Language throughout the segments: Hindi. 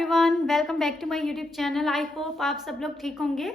Everyone, welcome back to my YouTube channel. I hope आप सब लोग ठीक होंगे।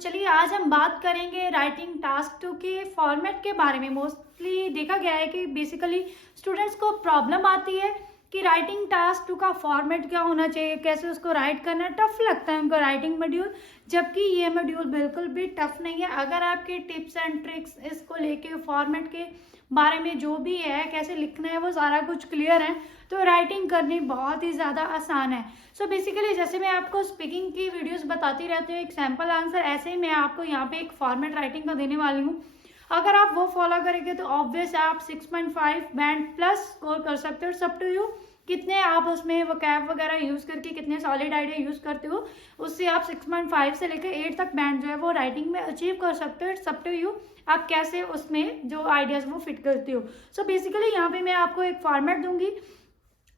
चलिए आज हम बात करेंगे राइटिंग टास्क 2 के फॉर्मेट के बारे में। मोस्टली देखा गया है कि बेसिकली स्टूडेंट्स को प्रॉब्लम आती है कि राइटिंग टास्क 2 का फॉर्मेट क्या होना चाहिए, कैसे उसको राइट करना। टफ लगता है उनको राइटिंग मॉड्यूल, जबकि ये मॉड्यूल बिल्कुल भी टफ नहीं है। अगर आपके टिप्स एंड ट्रिक्स इसको लेके फॉर्मेट के बारे में जो भी है, कैसे लिखना है, वो सारा कुछ क्लियर है, तो राइटिंग करनी बहुत ही ज़्यादा आसान है। बेसिकली जैसे मैं आपको स्पीकिंग की वीडियोस बताती रहती हूँ, एक सैम्पल आंसर, ऐसे ही मैं आपको यहाँ पे एक फॉर्मेट राइटिंग का देने वाली हूँ। अगर आप वो फॉलो करेंगे तो ऑब्वियस आप 6.5 बैंड प्लस स्कोर कर सकते हो। सब टू यू कितने आप उसमें वोकैब वगैरह यूज़ करके कितने सॉलिड आइडिया यूज़ करते हो, उससे आप 6.5 से लेकर 8 तक बैंड जो है वो राइटिंग में अचीव कर सकते हो। सब टू यू आप कैसे उसमें जो आइडियाज़ वो फिट करते हो। बेसिकली यहाँ पे मैं आपको एक फॉर्मेट दूंगी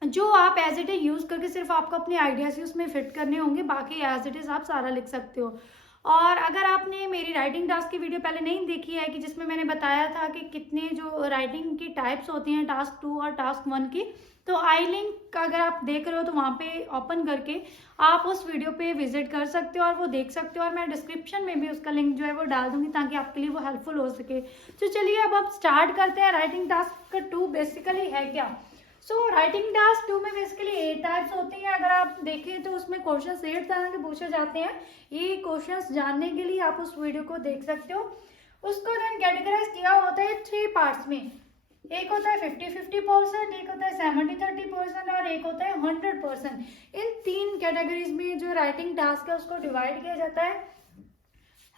जो आप एज इट इज यूज़ करके सिर्फ आपको अपने आइडियाज़ ही उसमें फिट करने होंगे, बाकी एज इट इज़ आप सारा लिख सकते हो। और अगर आपने मेरी राइटिंग टास्क की वीडियो पहले नहीं देखी है कि जिसमें मैंने बताया था कि कितने जो राइटिंग की टाइप्स होती हैं टास्क 2 और टास्क 1 की, तो आई लिंक अगर आप देख रहे हो तो वहाँ पे ओपन करके आप उस वीडियो पे विजिट कर सकते हो और वो देख सकते हो। और मैं डिस्क्रिप्शन में भी उसका लिंक जो है वो डाल दूंगी ताकि आपके लिए वो हेल्पफुल हो सके। तो चलिए अब आप स्टार्ट करते हैं। राइटिंग टास्क 2 बेसिकली है क्या। राइटिंग टास्क 2 में बेसिकली 8 टाइप्स होती हैं। अगर आप देखें तो उसमें क्वेश्चन 8 तरह के पूछे जाते हैं। ये क्वेश्चंस जानने के लिए आप उस वीडियो को देख सकते हो। उसको देन कैटेगराइज किया होता है 3 पार्ट्स में। एक होता है 50-50%, एक होता है 70-30% और एक होता है 100%। इन 3 कैटेगरीज में जो राइटिंग टास्क है उसको डिवाइड किया जाता है।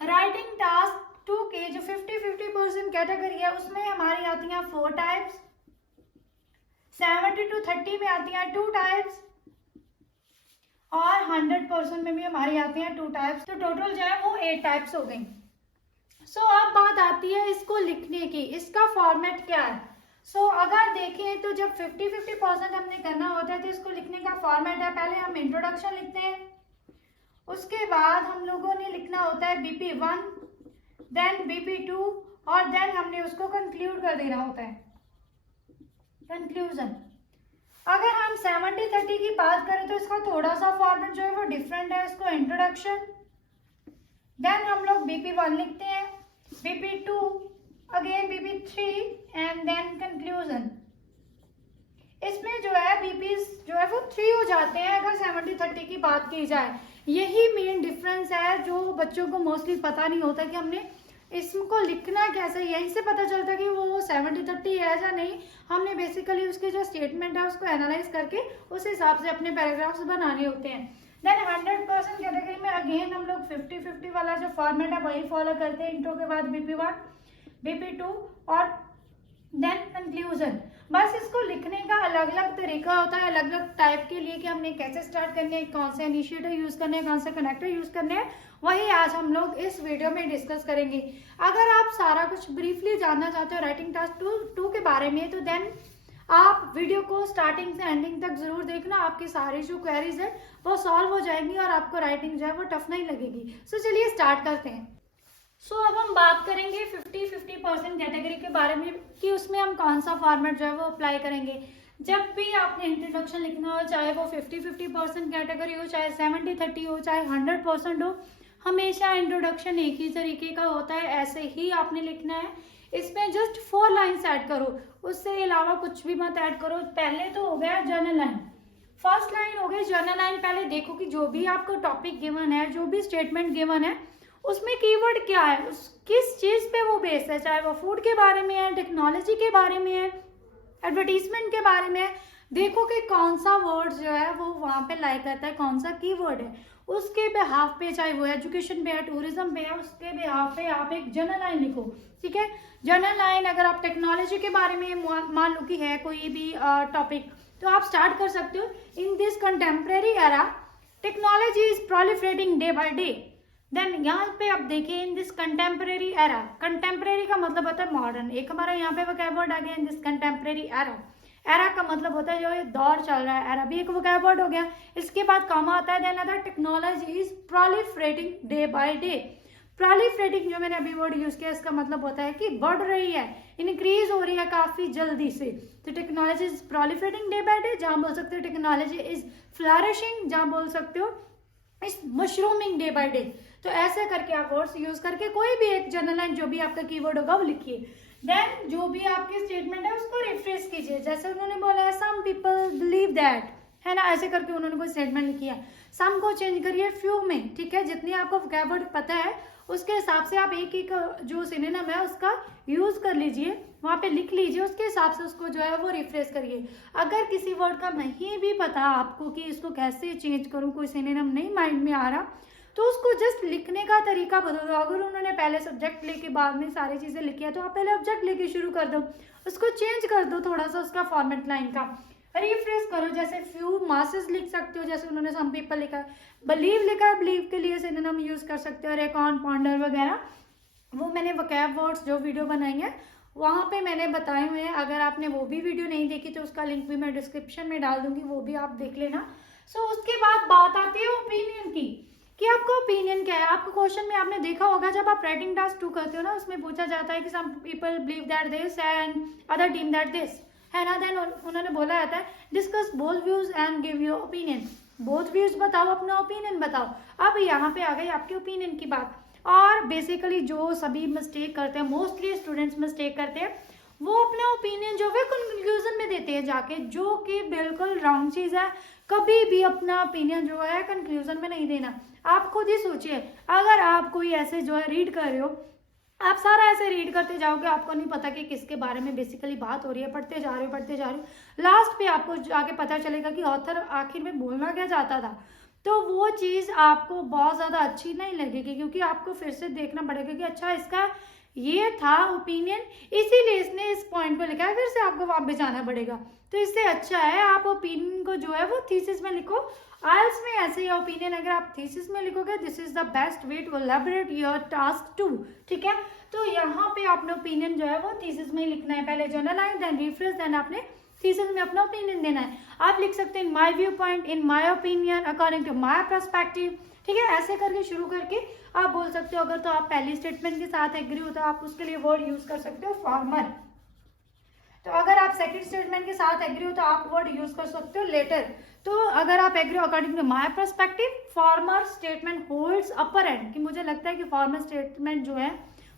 राइटिंग टास्क 2 के जो 50-50% कैटेगरी है उसमें हमारी आती हैं 4 टाइप्स। 70-30 में आती हैं 2 टाइप्स और 100% में भी हमारी आती हैं 2 टाइप्स। तो टोटल जो है वो 8 टाइप्स हो गई। अब बात आती है इसको लिखने की, इसका फॉर्मेट क्या है। अगर देखें तो जब 50-50% हमने करना होता है तो इसको लिखने का फॉर्मेट है, पहले हम इंट्रोडक्शन लिखते हैं, उसके बाद हम लोगों ने लिखना होता है BP1, देन BP2 और देन हमने उसको कंक्लूड कर देना होता है, कंक्लूजन। अगर हम 70-30 की बात करें तो इसका थोड़ा सा फॉर्मेट जो है वो डिफरेंट है। इसको इंट्रोडक्शन, देन हम लोग BP1 लिखते हैं, BP2, again BP3 and then conclusion. इसमें जो है BPs जो है वो 3 हो जाते हैं अगर 70-30 की बात की जाए। यही मेन डिफरेंस है जो बच्चों को मोस्टली पता नहीं होता कि हमने इसको लिखना कैसे। यहीं से पता चलता है कि वो 70-30 है या नहीं। हमने बेसिकली उसके जो स्टेटमेंट है उसको एनालाइज करके उस हिसाब से अपने पैराग्राफ्स बनाने होते हैं। देन 100% कैटेगरी में अगेन हम लोग 50-50 वाला जो फॉर्मेट है वही फॉलो करते हैं। इंट्रो के बाद BP1, BP2 और देन कंक्लूजन। बस इसको लिखने का अलग अलग तरीका होता है अलग अलग टाइप के लिए कि हमने कैसे स्टार्ट करने है, कौन से इनिशिएटर यूज करने हैं, कौन से कनेक्टर यूज करने हैं, वही आज हम लोग इस वीडियो में डिस्कस करेंगे। अगर आप सारा कुछ ब्रीफली जानना चाहते हो राइटिंग टास्क 2 के बारे में तो देन आप वीडियो को स्टार्टिंग से एंडिंग तक जरूर देखना। आपकी सारी जो क्वेरीज है वो सॉल्व हो जाएंगी और आपको राइटिंग जो है वो टफ नहीं लगेगी। चलिए स्टार्ट करते हैं। अब हम बात करेंगे 50-50% कैटेगरी के बारे में कि उसमें हम कौन सा फॉर्मेट जो है वो अप्लाई करेंगे। जब भी आपने इंट्रोडक्शन लिखना हो, चाहे वो 50-50% कैटेगरी हो, चाहे 70-30 हो, चाहे 100% हो, हमेशा इंट्रोडक्शन एक ही तरीके का होता है, ऐसे ही आपने लिखना है। इसमें जस्ट 4 लाइन्स ऐड करो, उससे अलावा कुछ भी मत ऐड करो। पहले तो हो गया जर्नल लाइन, फर्स्ट लाइन हो गई जर्नल लाइन। पहले देखो कि जो भी आपको टॉपिक गिवन है, जो भी स्टेटमेंट गिवन है, उसमें कीवर्ड क्या है, किस चीज पे वो बेस है, चाहे वो फूड के बारे में है, टेक्नोलॉजी के बारे में है, एडवर्टीजमेंट के बारे में है। देखो कि कौन सा वर्ड जो है वो वहां पे लाइक करता है, कौन सा कीवर्ड है, उसके बिहाफ पे, चाहे वो एजुकेशन पे है, टूरिज्म पे है, उसके बिहाफ पे आप एक जर्नल लाइन लिखो। ठीक है, जर्नल लाइन अगर आप टेक्नोलॉजी के बारे में मान लो कि है कोई भी टॉपिक, तो आप स्टार्ट कर सकते हो। In this contemporary era technology is proliferating day by day. Then यहाँ पे आप देखिए in this contemporary era, contemporary का मतलब होता है मॉडर्न। एक हमारा यहाँ पे वोकैब वर्ड आ गया इन दिस कंटेम्प्रेरी एरा। एरा का मतलब होता है जो ये दौर चल रहा है, एरा भी एक वोकैब वर्ड हो गया। इसके बाद कॉमा आता है, then other technology is proliferating day by day. Proliferating जो मैंने अभी वर्ड यूज किया इसका मतलब होता है कि बढ़ रही है, इंक्रीज हो रही है काफी जल्दी से। तो technology is proliferating day by day, जहां बोल सकते हो टेक्नोलॉजी इज फ्लरिशिंग, जहां बोल सकते हो is mushrooming day by day. तो ऐसे करके आप वर्ड्स यूज करके कोई भी एक जनरल लाइन जो भी आपका कीवर्ड होगा वो लिखिए। देन जो भी आपकी स्टेटमेंट है उसको रिफ्रेश कीजिए। जैसे उन्होंने बोला है सम पीपल बिलीव दैट, है ना, ऐसे करके उन्होंने कोई स्टेटमेंट लिखी है। सम को चेंज करिए फ्यू में, ठीक है, जितनी आपको वोकैबुलरी पता है उसके हिसाब से आप एक एक जो सिनोनिम है उसका यूज कर लीजिए, वहां पे लिख लीजिए, उसके हिसाब से उसको जो है वो रिफ्रेश करिए। अगर किसी वर्ड का नहीं भी पता आपको कि इसको कैसे चेंज करूं, कोई सिनोनिम नहीं माइंड में आ रहा, तो उसको जस्ट लिखने का तरीका बदल दो। अगर उन्होंने पहले सब्जेक्ट लेके बाद में सारी चीजें लिखी है तो आप पहले ऑब्जेक्ट लेके शुरू कर दो, उसको चेंज कर दो थोड़ा सा उसका फॉर्मेट लाइन का, रिफ्रेश करो। जैसे फ्यू मासेस लिख सकते हो, जैसे उन्होंने सम पीपल लिखा है। बिलीव लिखा है, बिलीव के लिए सिनोनिम यूज कर सकते हो, रेकॉन, पॉन्डर वगैरह। वो मैंने वोकैब वर्ड्स जो वीडियो बनाई है वहां पे मैंने बताए हुए हैं। अगर आपने वो भी वीडियो नहीं देखी तो उसका लिंक भी मैं डिस्क्रिप्शन में डाल दूंगी, वो भी आप देख लेना। सो उसके बाद बात आती है ओपिनियन की, कि आपको ओपिनियन क्या है। आपको क्वेश्चन में आपने देखा होगा जब आप राइटिंग टास्क 2 करते हो ना, उसमें पूछा जाता है कि some people believe that this and other deem that this, है ना। देन उन्होंने बोला जाता है discuss both views and give your opinion, both views बताओ, अपना ओपिनियन बताओ। अब यहाँ पे आ गई आपके ओपिनियन की बात। और बेसिकली जो सभी मिस्टेक करते हैं, मोस्टली स्टूडेंट्स मिस्टेक करते हैं, वो अपना ओपिनियन जो है कंक्लूजन में देते हैं जाके, जो कि बिल्कुल रॉन्ग चीज है। कभी भी अपना ओपिनियन जो है कंक्लूजन में नहीं देना। आप खुद ही सोचिए, अगर आप कोई ऐसे जो है रीड कर रहे हो, आप सारा ऐसे रीड करते जाओगे, आपको नहीं पता कि किसके बारे में बेसिकली बात हो रही है, पढ़ते जा रहे हो, लास्ट पे आपको आगे पता चलेगा कि ऑथर आखिर में बोलना क्या चाहता था। तो वो चीज आपको बहुत ज्यादा अच्छी नहीं लगेगी, क्योंकि आपको फिर से देखना पड़ेगा कि अच्छा इसका ये था ओपिनियन, इसीलिए इसने इस पॉइंट को लिखा है, फिर से आपको वापस जाना पड़ेगा। तो इससे अच्छा है आप ओपिनियन को जो है वो थीसिस में लिखो। आइल्स में ऐसे ही ओपिनियन अगर आप थीसिस में लिखोगे, this is the best way to elaborate your task 2, ठीक है। तो यहाँ पे आपने ओपिनियन जो है वो थीसिस में ही लिखना है, पहले general line, then rephrase, then आपने थीसिस में अपना ओपिनियन देना है। आप लिख सकते हैं in my view point, in my opinion, according to my perspective, ठीक है। ऐसे करके शुरू करके आप बोल सकते हो। अगर तो आप पहली स्टेटमेंट के साथ एग्री हो तो आप उसके लिए वर्ड यूज कर सकते हो फार्मर। तो अगर आप सेकंड स्टेटमेंट के साथ एग्री हो तो आप वर्ड यूज कर सकते हो लेटर। तो अगर आप एग्री हो according to my perspective, former statement holds upper hand, कि मुझे लगता है कि फार्मर स्टेटमेंट जो है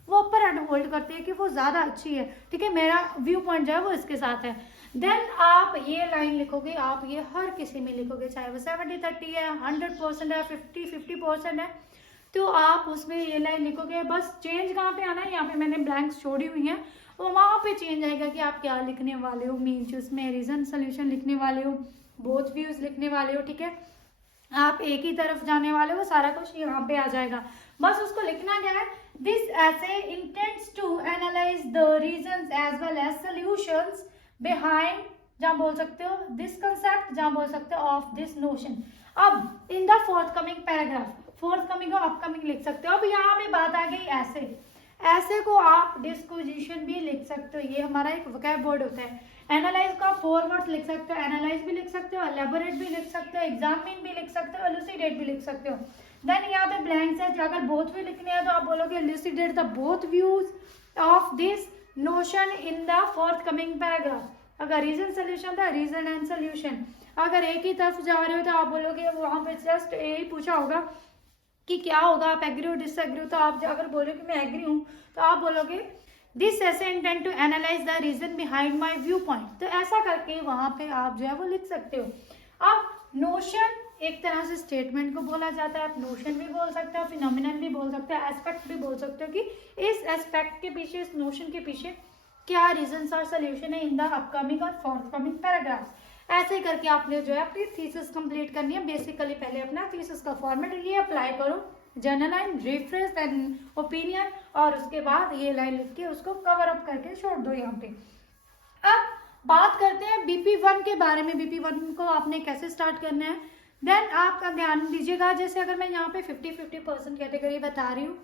वो अपर एंड होल्ड करती है, कि वो ज्यादा अच्छी है, ठीक है, मेरा व्यू पॉइंट जो है वो इसके साथ है। देन आप ये लाइन लिखोगे, आप ये हर किसी में लिखोगे, चाहे वो 70-30 है, 100% है, 50-50% है, तो आप उसमें ये लाइन लिखोगे। बस चेंज कहाँ पे आना है, यहाँ पे मैंने ब्लैंक्स छोड़ी हुई हैं, वो वहाँ पे चेंज आएगा कि आप क्या लिखने वाले हो। मीन्स उसमें रीजन सोल्यूशन लिखने वाले हो, बोथ व्यूज लिखने वाले हो, ठीक है, आप एक ही तरफ जाने वाले हो, सारा कुछ यहाँ पे आ जाएगा। बस उसको लिखना क्या है, this essay intends to analyse the reasons as well as solutions behind, जहाँ बोल सकते हो दिस कंसेप्ट, जहाँ बोल सकते हो ऑफ दिस नोशन। अब in the fourth coming paragraph, fourth coming और अपकमिंग लिख सकते हो। अब यहाँ पे बात आ गई ऐसे, ऐसे को आप डिस्पोजिशन भी लिख सकते हो, ये हमारा एक वोकैब वर्ड होता है। एनालाइज का 4 वर्ड्स लिख सकते हो, एनालाइज भी लिख सकते हो, एलैबोरेट भी लिख सकते हो, एग्जामिन भी लिख सकते हो, एलुसिडेट भी लिख सकते हो। देन यहाँ पे ब्लैंक्स है, अगर बोथ भी लिखने हैं तो आप बोलोगे elucidate the both views of this notion in the fourth coming paragraph. अगर रीजन सोल्यूशन था, रीजन एंड सोल्यूशन। अगर एक ही तरफ जा रहे हो तो आप बोलोगे, वहां पे जस्ट यही पूछा होगा कि क्या होगा, आप एग्री हो डिसएग्री हो, तो आप अगर बोलो कि मैं एग्री हूँ तो आप बोलोगे this essay intent to analyse the reason behind my view point. तो ऐसा करके वहां पे आप जो है वो लिख सकते हो। अब नोशन एक तरह से स्टेटमेंट को बोला जाता है, आप नोशन भी बोल सकते हो, फिनोमिनन भी बोल सकते हो, एस्पेक्ट भी बोल सकते हो कि इस एस्पेक्ट के पीछे, इस नोशन के पीछे क्या रीजन और सोल्यूशन है इन द अपकमिंग और फोर्थकमिंग पैराग्राफ। ऐसे करके आपने जो है अपनी थीसिस कंप्लीट करनी है। बेसिकली पहले अपना थीसिस का फॉर्मेट ये अप्लाई करो, general line, rephrase, then opinion, और उसके बाद ये लाइन लिख के उसको कवर अप करके छोड़ दो यहाँ पे। अब बात करते हैं BP1 के बारे में। BP1 को आपने कैसे स्टार्ट करना है, देन आपका ध्यान दीजिएगा। जैसे अगर मैं यहाँ पे 50-50% कैटेगरी बता रही हूँ,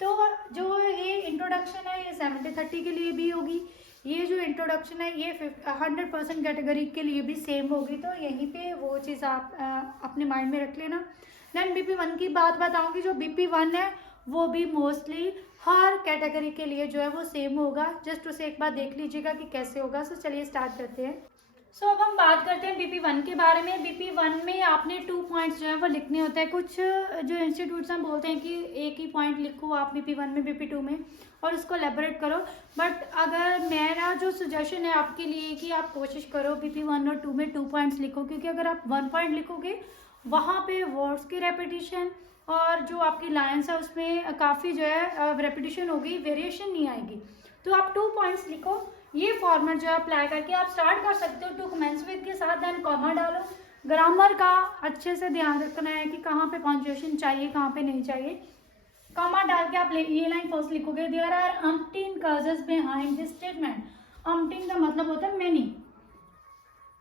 तो जो ये इंट्रोडक्शन है ये 70-30 के लिए भी होगी, ये जो इंट्रोडक्शन है ये 100% कैटेगरी के लिए भी सेम होगी। तो यहीं पे वो चीज़ आप अपने माइंड में रख लेना। देन BP1 की बात बताऊंगी। जो BP1 है वो भी मोस्टली हर कैटेगरी के लिए जो है वो सेम होगा। जस्ट उसे एक बार देख लीजिएगा कि कैसे होगा। सो चलिए स्टार्ट करते हैं। अब हम बात करते हैं BP1 के बारे में। BP1 में आपने 2 पॉइंट्स जो है वो लिखने होते हैं। कुछ जो इंस्टीट्यूट्स हम बोलते हैं कि एक ही पॉइंट लिखो आप BP1 में, BP2 में, और उसको एलेबोरेट करो। बट अगर मेरा जो सजेशन है आपके लिए कि आप कोशिश करो BP1 और 2 में 2 पॉइंट्स लिखो, क्योंकि अगर आप 1 पॉइंट लिखोगे वहाँ पे वर्ड्स की रेपिटेशन और जो आपकी लाइन्स है उसमें काफ़ी जो है रेपिटेशन होगी, वेरिएशन नहीं आएगी। तो आप 2 पॉइंट्स लिखो। ये फॉर्मेट जो अप्लाई करके आप स्टार्ट कर सकते हो टू कमेंस विद के साथ। देन कॉमा डालो। ग्रामर का अच्छे से ध्यान रखना है कि कहाँ पे पंक्चुएशन चाहिए, कहाँ पे नहीं चाहिए। कॉमा डाल के आप ये लाइन फर्स्ट लिखोगे, there are umpteen causes behind this statement. Umpteen का मतलब होता है मैनी,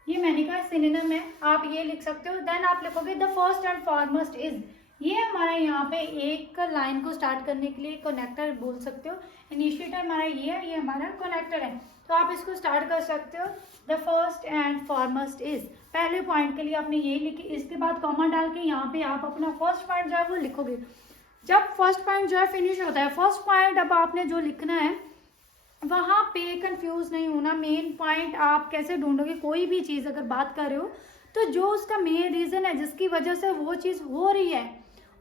ये मैनी का सिनोनिम है, आप ये लिख सकते हो। देन आप लिखोगे the first and foremost is. ये हमारा यहाँ पे एक लाइन को स्टार्ट करने के लिए कनेक्टर बोल सकते हो। इनिशिएटर हमारा ये है, ये हमारा कनेक्टर है। तो आप इसको स्टार्ट कर सकते हो the first and foremost is. पहले पॉइंट के लिए आपने यही लिखी, इसके बाद कॉमा डाल के यहाँ पे आप अपना फर्स्ट पॉइंट जो है वो लिखोगे। जब फर्स्ट पॉइंट जो है फिनिश होता है, फर्स्ट पॉइंट अब आपने जो लिखना है वहाँ पे कंफ्यूज नहीं होना। मेन पॉइंट आप कैसे ढूंढोगे, कोई भी चीज़ अगर बात कर रहे हो तो जो उसका मेन रीज़न है जिसकी वजह से वो चीज़ हो रही है,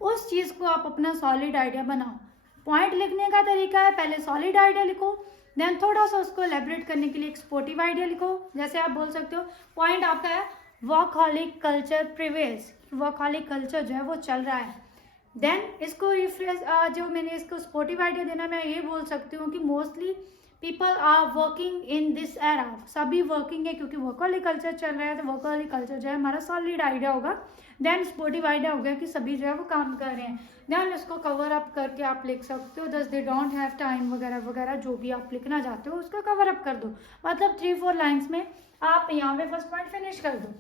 उस चीज़ को आप अपना सॉलिड आइडिया बनाओ। पॉइंट लिखने का तरीका है, पहले सॉलिड आइडिया लिखो, देन थोड़ा सा उसको एलेबोरेट करने के लिए एक स्पोर्टिव आइडिया लिखो। जैसे आप बोल सकते हो पॉइंट आपका है workaholic culture prevails, workaholic culture जो है वो चल रहा है। देन इसको रिफ्रेश जो मैंने इसको स्पोर्टिव आइडिया देना, मैं ये बोल सकती हूँ कि mostly people are working in this era. सभी वर्किंग है क्योंकि वर्कहॉलिक कल्चर चल रहा है, तो वर्कहॉलिक कल्चर जो है हमारा सॉलिड आइडिया होगा। देन स्पोर्टिव आइडिया हो गया कि सभी जो है वो काम कर रहे हैं। देन उसको कवर अप करके आप लिख सकते हो दस दे डोंट हैव टाइम वगैरह वगैरह, जो भी आप लिखना चाहते हो उसको कवर अप कर दो। मतलब 3-4 लाइन्स में आप यहाँ पे फर्स्ट पॉइंट फिनिश कर दो।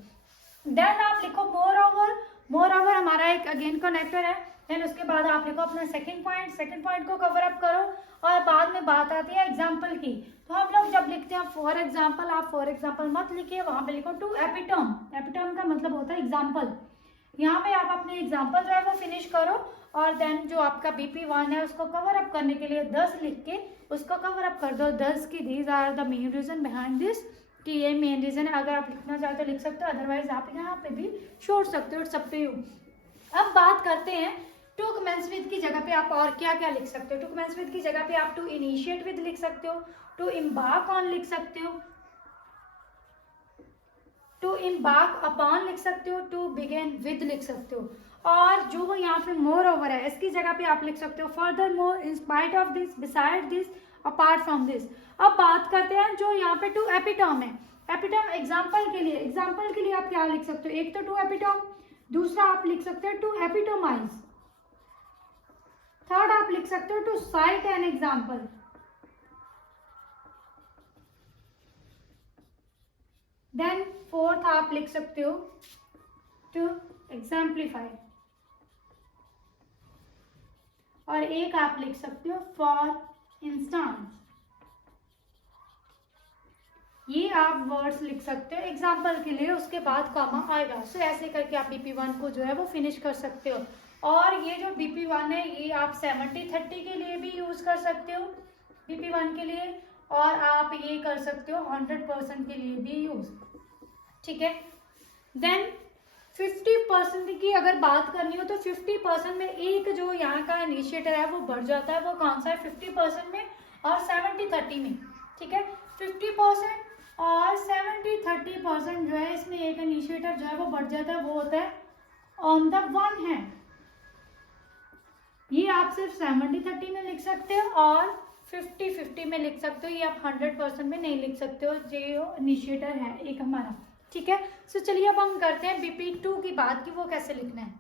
देन आप लिखो मोर ओवर। मोर ओवर हमारा एक अगेन कनेक्टर है। देन उसके बाद आप लिखो अपना सेकंड पॉइंट को कवर अप करो। और बाद में बात आती है एग्जाम्पल की। तो हम लोग जब लिखते हैं फॉर एग्जाम्पल, आप फॉर एग्जाम्पल मत लिखिए, वहाँ पे लिखो टू एपिटोम। एपिटोम का मतलब होता है एग्जाम्पल। यहाँ पे आप अपने एग्जाम्पल जो है वो फिनिश करो। और देन जो आपका BP1 है उसको कवर अप करने के लिए 10 लिख के उसको कवर अप कर दो। 10 की these are the main reason behind this, कि ये मेन रीजन है। अगर आप लिखना चाहते हो लिख सकते हो, अदरवाइज आप यहाँ पे भी छोड़ सकते हो, सब पे। अब बात करते हैं टू कमेंस विद की जगह पे आप और क्या क्या लिख सकते हो। टू कमेंस विद की जगह पे आप टू इनिशिएट विद लिख सकते हो, टू एम्बार्क ऑन लिख सकते हो, टू एम्बार्क अपॉन लिख सकते हो, टू बिगिन विद लिख सकते हो। और जो यहाँ पे मोर ओवर है इसकी जगह पे आप लिख सकते हो further more, in spite of this, beside this, apart from this. अब बात करते हैं जो यहाँ पे टू एपिटोम है। एपिटोम एग्जाम्पल के लिए आप क्या लिख सकते हो, एक तो टू एपिटोम, दूसरा आप लिख सकते हो टू एपिटोमाइज, थर्ड आप लिख सकते हो to cite an example, then fourth आप लिख सकते हो टू एग्जाम्पलीफाई, और एक आप लिख सकते हो फॉर इंस्टांस। ये आप वर्ड्स लिख सकते हो एग्जाम्पल के लिए, उसके बाद कॉमा आएगा। सो ऐसे करके आप BP1 को जो है वो फिनिश कर सकते हो। और ये जो BP1 है ये आप 70-30 के लिए भी यूज कर सकते हो BP1 के लिए, और आप ये कर सकते हो 100% के लिए भी यूज, ठीक है। देन 50% की अगर बात करनी हो तो 50% में एक जो यहाँ का इनिशिएटर है वो बढ़ जाता है। वो कौन सा है, 50% में और 70-30 में, ठीक है। 50% और 70-30% जो है इसमें एक इनिशिएटर जो है वो बढ़ जाता है, वो होता है ऑन द वन हैंड। ये आप सिर्फ 70-30 में लिख सकते हो और 50-50 में लिख सकते हो। ये आप 100% में नहीं लिख सकते हो, जो इनिशिएटर है एक हमारा, ठीक है। सो चलिए अब हम करते हैं BP2 की बात की वो कैसे लिखना है।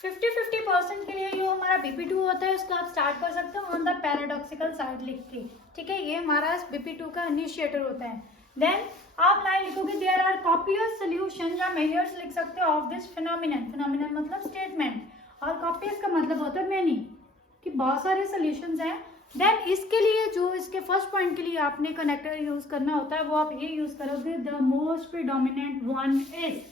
50-50% के लिए जो हमारा BP2 होता है उसको आप स्टार्ट कर सकते हो ऑन द पैराडॉक्सिकल साइड लिख के, ठीक है। ये हमारा BP2 का इनिशिएटर होता है। देन आप लाइन लिखोगे देयर आर कॉपियस सॉल्यूशन या मेजर्स लिख सकते हो ऑफ दिस फिनोमिनन। फिनोमिनन मतलब स्टेटमेंट, और कॉपियस का मतलब होता है मैनी, कि बहुत सारे सॉल्यूशंस हैं। देन इसके लिए जो इसके फर्स्ट पॉइंट के लिए आपने कनेक्टर यूज करना होता है वो आप ये यूज करोगे the most predominant one is.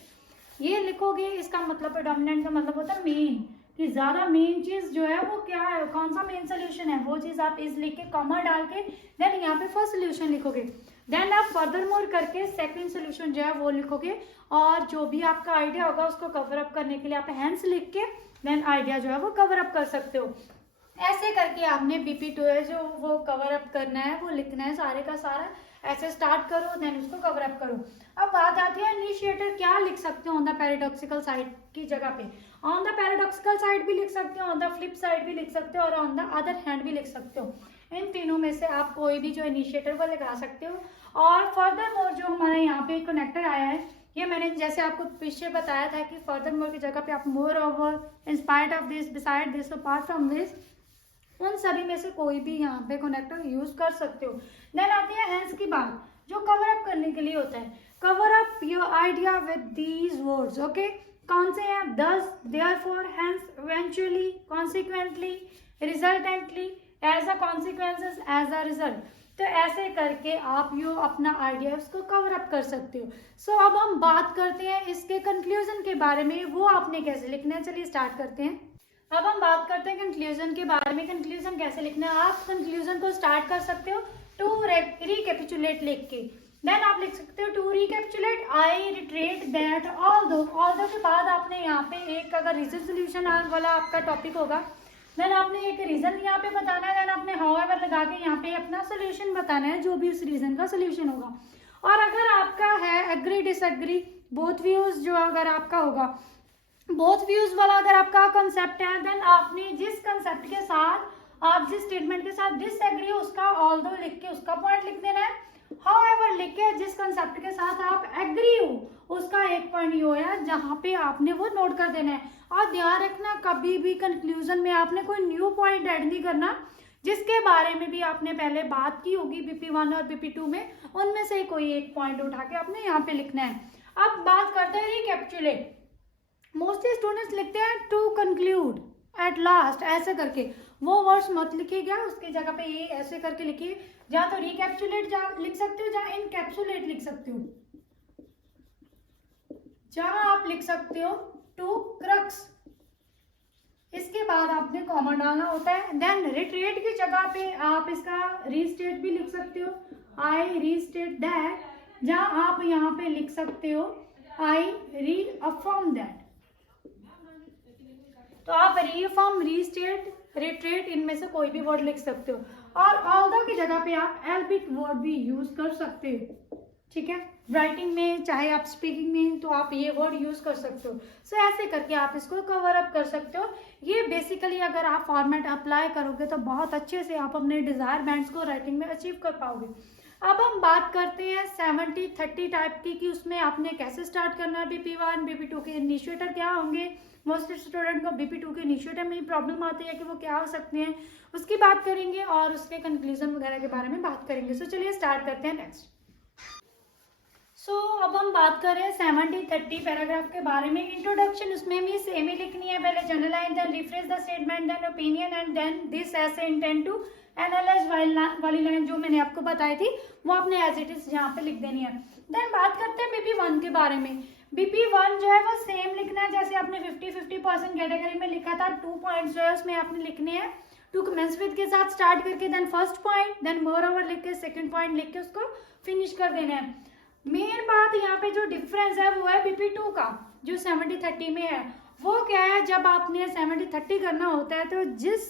ये लिखोगे, इसका मतलब प्रीडोमिनेंट का मतलब होता है मेन, कि ज़्यादा मेन चीज़ जो है वो क्या है, कौन सा मेन सोल्यूशन है, वो चीज़ आप इस लिख के कॉमा डाल के देन यहाँ पे फर्स्ट सोल्यूशन लिखोगे। देन आप फर्दर मोर करके सेकंड सोल्यूशन जो है वो लिखोगे, और जो भी आपका आइडिया होगा उसको कवर अप करने के लिए आप हैंस लिख के देन आइडिया जो है वो कवर अप कर सकते हो। ऐसे करके आपने BP2 है जो वो कवर अप करना है, वो लिखना है सारे का सारा। ऐसे स्टार्ट करो देन उसको कवर अप करो। अब बात आती है इनिशिएटर क्या लिख सकते हो ऑन द पैराडॉक्सिकल साइड की जगह पे। ऑन द पैराडॉक्सिकल साइड भी लिख सकते हो, ऑन द फ्लिप साइड भी लिख सकते हो, और ऑन द अदर हैंड भी लिख सकते हो। इन तीनों में से आप कोई भी जो इनिशिएटर वो लगा सकते हो। और फर्दर मोर जो हमारे यहाँ पे कनेक्टर आया है, ये मैंने जैसे आपको पीछे बताया था कि फर्दर मोर की जगह पे आप more over, in spite of this, beside this, apart from this, उन सभी में से कोई भी यहाँ पे कनेक्टर यूज कर सकते हो। देन आती है हैंड्स की बात, जो कवर अप करने के लिए होता है। Cover up your idea with these words, okay. कौन से हैं? Thus, therefore, hence, eventually, consequently, resultantly, as a consequences, as a result. तो ऐसे करके आप यो अपना आइडिया उसको कवर अप कर सकते हो। सो अब हम बात करते हैं इसके कंक्लूजन के बारे में, वो आपने कैसे लिखना है। चलिए स्टार्ट करते हैं। अब हम बात करते हैं कंक्लूजन के बारे में। कंक्लूजन कैसे लिखना है, आप कंक्लूजन को स्टार्ट कर सकते हो टू रिकैपिचुलेट लिख के। देन आप लिख सकते हो to recapitulate I reiterate that although के बाद आपने यहाँ पे एक अगर रीजन सोल्यूशन वाला आपका टॉपिक होगा देन आपने एक रीजन यहाँ पे बताना है, देन आपने हाउएवर लगा के यहाँ पे अपना सोल्यूशन बताना है जो भी उस रीजन का सोल्यूशन होगा। और अगर आपका है एग्री डिसएग्री बोथ व्यूज, जो अगर आपका होगा बोथ व्यूज वाला अगर आपका कंसेप्ट है, देन आपने जिस कंसेप्ट के साथ आप जिस स्टेटमेंट के साथ डिसएग्री हो उसका ऑल्दो लिख के उसका पॉइंट लिख देना है। हाउएवर लिख के जिस कंसेप्ट के साथ आप एग्री हो उसका एक पॉइंट यो है जहाँ पे आपने वो नोट कर देना है। और ध्यान रखना कभी भी कंक्लूजन में आपने कोई न्यू पॉइंट ऐड नहीं करना, जिसके बारे में भी आपने पहले बात की होगी BP1 और BP2 में, उनमें से कोई एक पॉइंट उठा के आपने यहाँ पे लिखना है। अब बात करते हैं रिकैपिचुलेट। मोस्टली स्टूडेंट्स लिखते हैं टू कंक्लूड एट लास्ट, ऐसे करके वो वर्ड्स मत लिखिएगा, उसकी जगह पे ये ऐसे करके लिखिए। जहाँ तो रिकैपिचुलेट लिख सकते हो, जहाँ इनकैप्सुलेट लिख सकते हो, जहाँ आप लिख सकते हो टू क्रक्स, इसके बाद आपने कॉमा डालना होता है। देन रिट्रेट की जगह पे आप इसका रीस्टेट भी लिख सकते हो, आई रीस्टेट दैट, जहाँ आप यहाँ पे लिख सकते हो आई रीअफर्म दैट। तो आप रीअफर्म, रीस्टेट, रिट्रेट इनमें से कोई भी वर्ड लिख सकते हो। और ऑल्दो की जगह पे आप एल्बिट वर्ड भी यूज कर सकते हो, ठीक है। राइटिंग में चाहे आप स्पीकिंग में, तो आप ये वर्ड यूज कर सकते हो। सो ऐसे करके आप इसको कवर अप कर सकते हो। ये बेसिकली अगर आप फॉर्मेट अप्लाई करोगे तो बहुत अच्छे से आप अपने डिजायर बैंड्स को राइटिंग में अचीव कर पाओगे। अब हम बात करते हैं 70-30 टाइप की, कि उसमें आपने कैसे स्टार्ट करना है। BP1 BP2 के इनिशिएटर क्या होंगे। मोस्ट स्टूडेंट को BP2 के इनिशिएटर में ही प्रॉब्लम आती है कि वो क्या हो सकते हैं, उसकी बात करेंगे और उसके कंक्लूजन वगैरह के बारे में बात करेंगे। सो चलिए स्टार्ट करते हैं नेक्स्ट। अब हम बात कर रहे हैं 70-30 पैराग्राफ के बारे में। इंट्रोडक्शन उसमें भी सेम ही लिखनी है, पहले general line, then rephrase the statement, then opinion, and then this essay intend to analyse वाली लाइन जो मैंने आपको बताई थी वो आपने एज इट इज यहाँ पे लिख देनी है। देन बात करते हैं BP1 के बारे में। BP1 जो है वो सेम लिखना है जैसे आपने 50-50% कैटेगरी में लिखा था। 2 पॉइंट्स जो है उसमें आपने लिखने हैं, टू कमेंस विद के साथ स्टार्ट करके then first point, then moreover लिख के सेकंड पॉइंट लिख के उसको फिनिश कर देना है। मेन बात यहाँ पे जो डिफरेंस है वो है BP2 का, जो 70-30 में है। वो क्या है, जब आपने 70-30 करना होता है तो जिस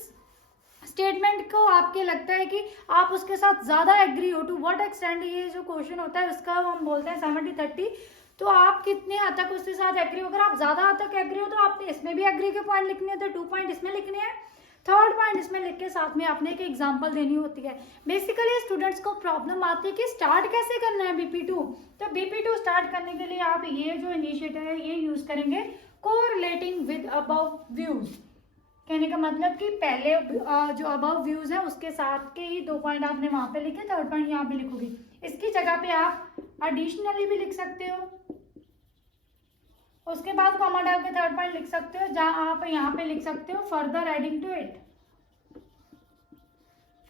स्टेटमेंट को आपके लगता है कि आप उसके साथ ज्यादा एग्री हो, टू व्हाट एक्सटेंड, ये जो क्वेश्चन होता है उसका हम बोलते हैं 70-30। तो आप कितने हद तक उसके साथ एग्री हो, अगर आप ज्यादा हद तक एग्री हो तो आपने इसमें भी एग्री के पॉइंट लिखने हैं, तो 2 पॉइंट इसमें लिखने हैं, थर्ड पॉइंट इसमें लिख के साथ में आपने एक एग्जांपल देनी होती है। बेसिकली स्टूडेंट्स को प्रॉब्लम आती है कि स्टार्ट कैसे करना है BP2। तो BP2 स्टार्ट करने के लिए आप ये जो इनिशिएटर है ये यूज करेंगे, कोरिलेटिंग विद अबव व्यूज। कहने का मतलब कि पहले जो अबव व्यूज है उसके साथ के ही 2 पॉइंट आपने वहां पे लिखे, थर्ड पॉइंट यहाँ पे लिखोगे। इसकी जगह पे आप एडिशनली भी लिख सकते हो, उसके बाद कॉमा डाल के थर्ड पॉइंट लिख सकते हो, जहां आप यहाँ पे लिख सकते हो further adding to it,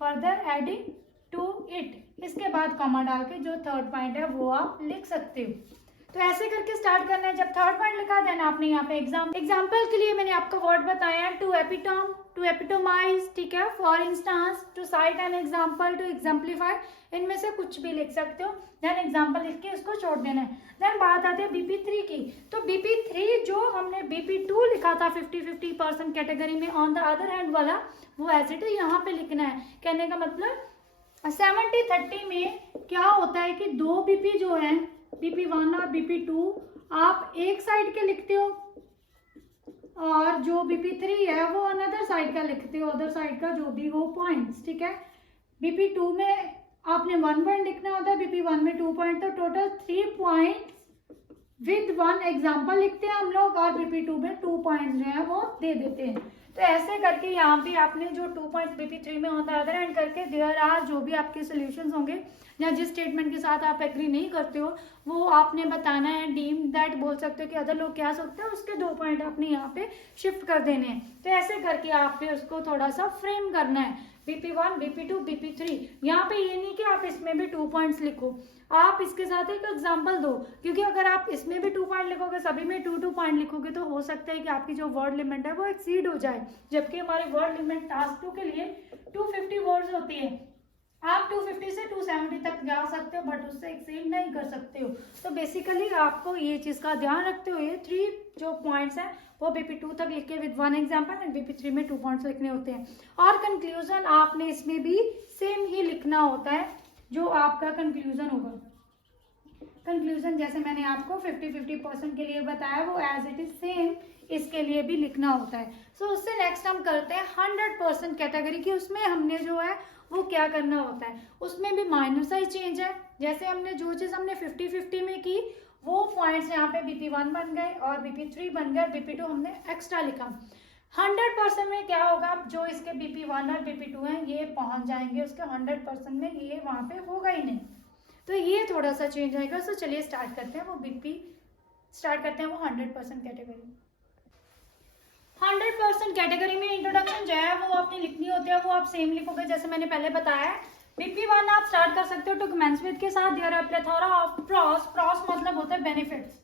further adding to it. इसके बाद कॉमा डाल के जो थर्ड पॉइंट है वो आप लिख सकते हो। तो ऐसे करके स्टार्ट करना है। जब थर्ड पॉइंट लिखा देना आपने यहाँ पे एग्जाम्पल के लिए मैंने आपको वर्ड बताया है, टू एपिटोम, टू एपिटोमाइज, ठीक है, for instance, to cite an example, to exemplify, इनमें से कुछ भी लिख सकते हो। देन एग्जाम्पल लिख के उसको छोड़ देना है। देन बात आती है BP3 की। तो BP3 जो हमने BP2 लिखा था 50-50% कैटेगरी में, ऑन द अदर हैंड वाला वो एज इट इज यहाँ पे लिखना है। कहने का मतलब 70-30 में क्या होता है कि दो BP जो है, BP1 और BP2 आप एक साइड के लिखते हो और जो BP3 है वो अनदर साइड का लिखते हो, अदर साइड का जो भी हो पॉइंट्स, ठीक है। BP2 में आपने 1 पॉइंट लिखना होता है, BP1 में 2 पॉइंट, तो टोटल 3 पॉइंट विद 1 एग्जाम्पल लिखते हैं हम लोग, और BP2 में 2 पॉइंट जो है वो दे देते हैं। तो ऐसे करके यहाँ पे आपने जो 2 पॉइंट BP3 में होता है अदर एंड करके देयर आर जो भी आपके सोल्यूशंस होंगे या जिस स्टेटमेंट के साथ आप एग्री नहीं करते हो वो आपने बताना है। डीम दैट बोल सकते हो कि अदर लोग क्या सोचते हैं, उसके 2 पॉइंट आपने यहाँ पे शिफ्ट कर देने हैं। तो ऐसे करके आप फिर उसको थोड़ा सा फ्रेम करना है, BP1, BP2, BP3। यहाँ पे ये नहीं कि आप इसमें भी 2 पॉइंट्स लिखो, आप इसके साथ एक एग्जाम्पल दो, क्योंकि अगर आप इसमें भी 2 पॉइंट लिखोगे, सभी में 2-2 पॉइंट लिखोगे तो हो सकता है कि आपकी जो वर्ड लिमिट है वो एक्सीड हो जाए। जबकि हमारे वर्ड लिमिट टास्क 2 के लिए 250 वर्ड्स होती है। आप 250 से 270 तक जा सकते हो, बट उससे एक्सीड नहीं कर सकते हो। तो बेसिकली आपको ये चीज़ का ध्यान रखते हुए 3 जो पॉइंट्स हैं वो BP2 तक लिख के विद 1 एग्जाम्पल एंड BP3 में 2 पॉइंट्स लिखने होते हैं। और कंक्लूजन आपने इसमें भी सेम ही लिखना होता है, जो आपका कंक्लूजन होगा। कंक्लूजन जैसे मैंने आपको 50-50% के लिए बताया वो एज इट इज सेम इसके लिए भी लिखना होता है। सो उससे नेक्स्ट हम करते हैं 100% कैटेगरी की। उसमें हमने जो है वो क्या करना होता है, उसमें भी माइनर साइज चेंज है। जैसे हमने जो चीज़ हमने 50-50 में की वो पॉइंट्स यहाँ पे BP1 बन गए और BP3 बन गए, BP2 हमने एक्स्ट्रा लिखा। 100% में क्या होगा, जो इसके BP1 और BP2 हैं ये पहुंच जाएंगे उसके 100% में, ये वहाँ पे होगा ही नहीं। तो ये थोड़ा सा चेंज आएगा। सो चलिए स्टार्ट करते हैं वो 100% कैटेगरी। 100% कैटेगरी में इंट्रोडक्शन जो है वो आपने लिखनी होती है, वो आप सेम लिखोगे जैसे मैंने पहले बताया। BP1 आप स्टार्ट कर सकते हो टू कमेंस विद के साथ, there are plethora of pros. Pros मतलब होता है बेनिफिट्स।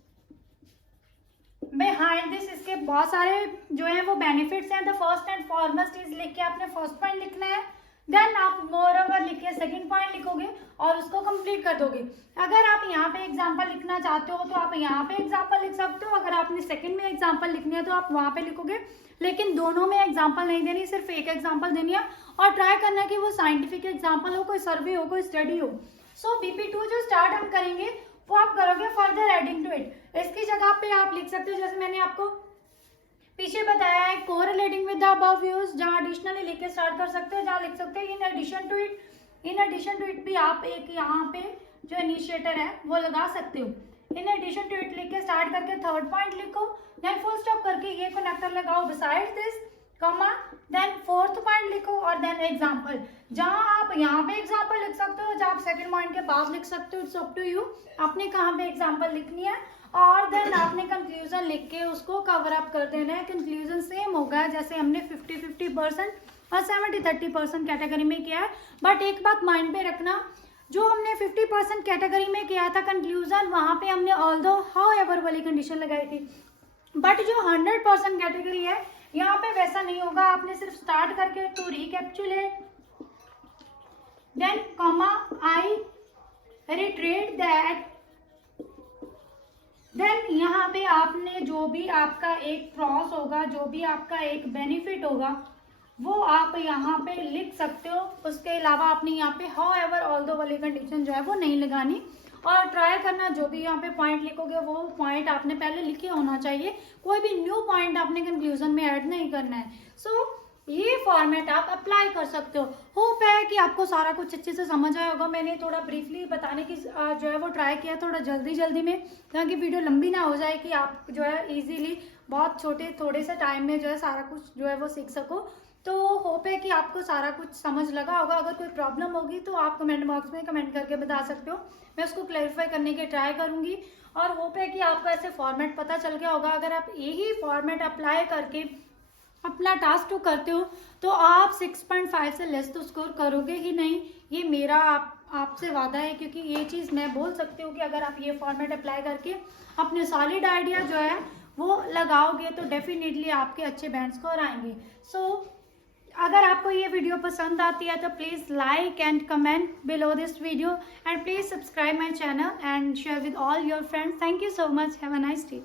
बिहाइंड दिस इसके बहुत सारे जो है वो बेनिफिट्स हैं। The first and foremost is लिख के आपने फर्स्ट पॉइंट लिखना है। देन आप मोर ओवर लिख के सेकेंड पॉइंट लिखोगे और उसको कंप्लीट कर दोगे। अगर आप यहाँ पे एग्जांपल लिखना चाहते हो तो आप यहाँ पे एग्जांपल लिख सकते हो। अगर आपने सेकंड में एग्जांपल लिखनी है तो आप वहाँ पे लिखोगे, लेकिन दोनों में एग्जांपल नहीं देनी, सिर्फ एक एग्जांपल देनी है। और ट्राई करना है कि वो साइंटिफिक एग्जांपल हो, कोई सर्वे हो, कोई स्टडी हो। सो BP2 जो स्टार्ट हम करेंगे वो आप करोगे फर्दर एडिंग टू इट। इसकी जगह पे आप लिख सकते हो जैसे मैंने आपको पीछे बताया है correlating with the above views, जहाँ एडिशनली लिख के स्टार्ट कर सकते हो, जहाँ लिख सकते हैं in addition to it. In addition to it भी आप एक यहाँ पे जो इनिशिएटर है वो लगा सकते हो। इन एडिशन टू इट लिख के स्टार्ट करके थर्ड पॉइंट लिखो, देन फुल स्टॉप करके ये कनेक्टर लगाओ beside this comma, then fourth point लिखो और देन एग्जांपल। जहां आप यहाँ पे एग्जांपल लिख सकते हो, जहाँ आप सेकंड पॉइंट के बाद लिख सकते हो, इट्स अप टू यू आपने कहाँ पे एग्जांपल लिखनी है। और देन आपने कंक्लूजन लिख के उसको कवर अप कर देना है। कंक्लूजन सेम होगा जैसे हमने 50-50% और 70-30% कैटेगरी में किया है। बट एक बात माइंड पे रखना, जो हमने 50% कैटेगरी में किया था कंक्लूजन, वहां पे हमने ऑल्दो हाउएवर वाली कंडीशन लगाई थी। बट जो 100% कैटेगरी है यहाँ पे वैसा नहीं होगा। आपने सिर्फ स्टार्ट करके to recapitulate then comma I reiterate that, then यहाँ पे आपने जो भी आपका एक क्रॉस होगा, जो भी आपका एक बेनिफिट होगा वो आप यहाँ पे लिख सकते हो। उसके अलावा आपने यहाँ पे हाउएवर ऑल्दो वाली कंडीशन जो है वो नहीं लगानी। और ट्राई करना जो भी यहाँ पे पॉइंट लिखोगे वो पॉइंट आपने पहले लिखे होना चाहिए, कोई भी न्यू पॉइंट आपने कंक्लूजन में ऐड नहीं करना है। सो ये फॉर्मेट आप अप्लाई कर सकते हो। होप है कि आपको सारा कुछ अच्छे से समझ आया होगा। मैंने थोड़ा ब्रीफली बताने की जो है वो ट्राई किया, थोड़ा जल्दी में, ताकि वीडियो लंबी ना हो जाए, कि आप जो है इजीली बहुत थोड़े से टाइम में जो है सारा कुछ जो है वो सीख सको। तो होप है कि आपको सारा कुछ समझ लगा होगा। अगर कोई प्रॉब्लम होगी तो आप कमेंट बॉक्स में कमेंट करके बता सकते हो, मैं उसको क्लैरिफाई करने की ट्राई करूंगी। और होप है कि आपको ऐसे फॉर्मेट पता चल गया होगा। अगर आप यही फॉर्मेट अप्लाई करके अपना टास्क तो करते हो तो आप 6.5 से लेस तो स्कोर करोगे ही नहीं। ये मेरा आपसे वादा है, क्योंकि ये चीज़ मैं बोल सकती हूँ कि अगर आप ये फॉर्मेट अप्लाई करके अपने सॉलिड आइडिया जो है वो लगाओगे तो डेफिनेटली आपके अच्छे बैंड्स को आएंगे। सो अगर आपको ये वीडियो पसंद आती है तो please like and comment below this video and please subscribe my channel and share with all your friends. Thank you so much, have a nice day.